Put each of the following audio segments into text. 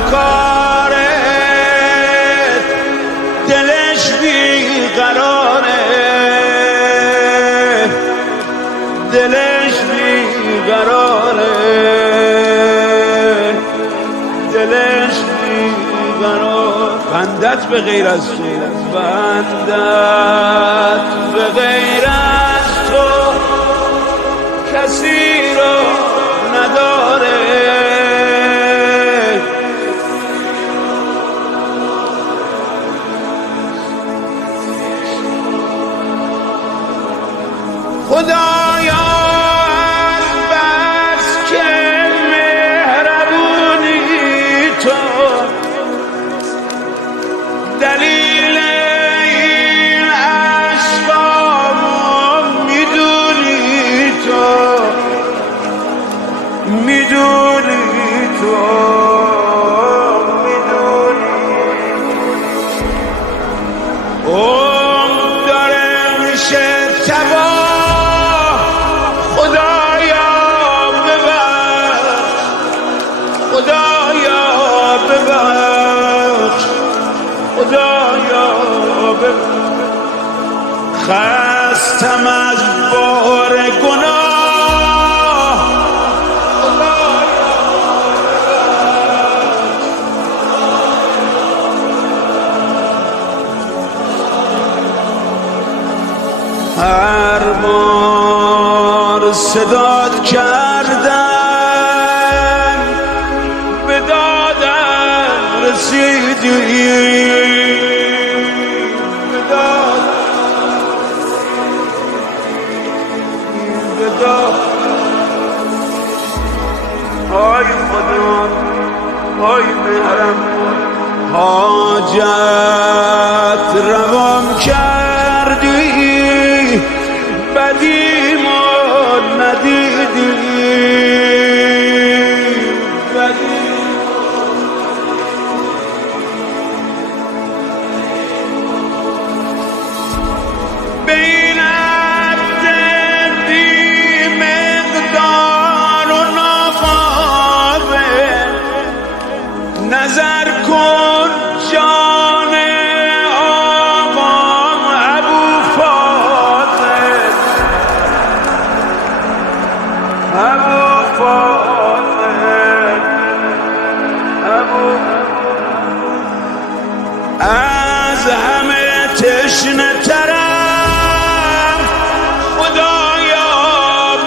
افکاره، دلش بیقراره، دلش بیقراره، دلش بیقرار. بندت به غیر از تو، بندت به غیر از تو کسی رو نداره. خدایا از بس که مهربونی تو، دلیل این عشقامو میدونی تو، میدونی تو، میدونی. اون داره میشه تباه، خدایا ببخش، خدایا ببخش، خدایا ببخش. خستم از بار گناه، خدایا هر بار صدات کردم به دادم رسیدی، به دادم های خدا، های مهرم، حاجت روام کردی، بدیمو ندیدی، به این عبد بی مقدار و ناقابل نظر کن جان آقام ابو فاضل، ابو فاضل، ابو از همه تشنه ترم، خدایا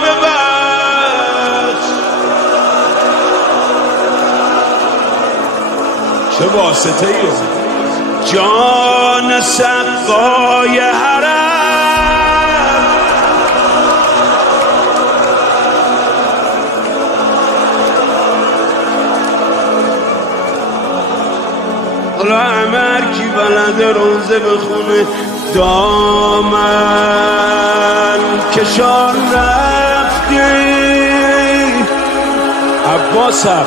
ببخش. چه واسطه ای جان سقای حرم، حالا عمر کی بلده روزه بخونه، دامن کشان رفتی عباسم،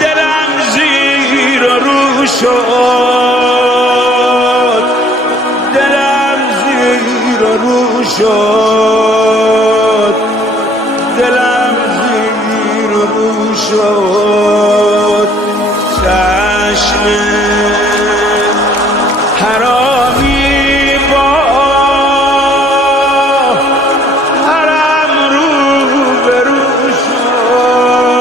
دلم زیر و رو شد، دلم زیر و رو شد، دلم زیر و رو شد. چشم حرامی با حرم رو به رو شد،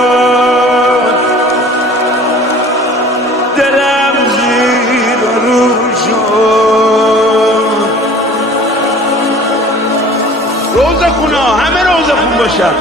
دلم زیر و رو شد. روزه خونا همه روزه خون باشن.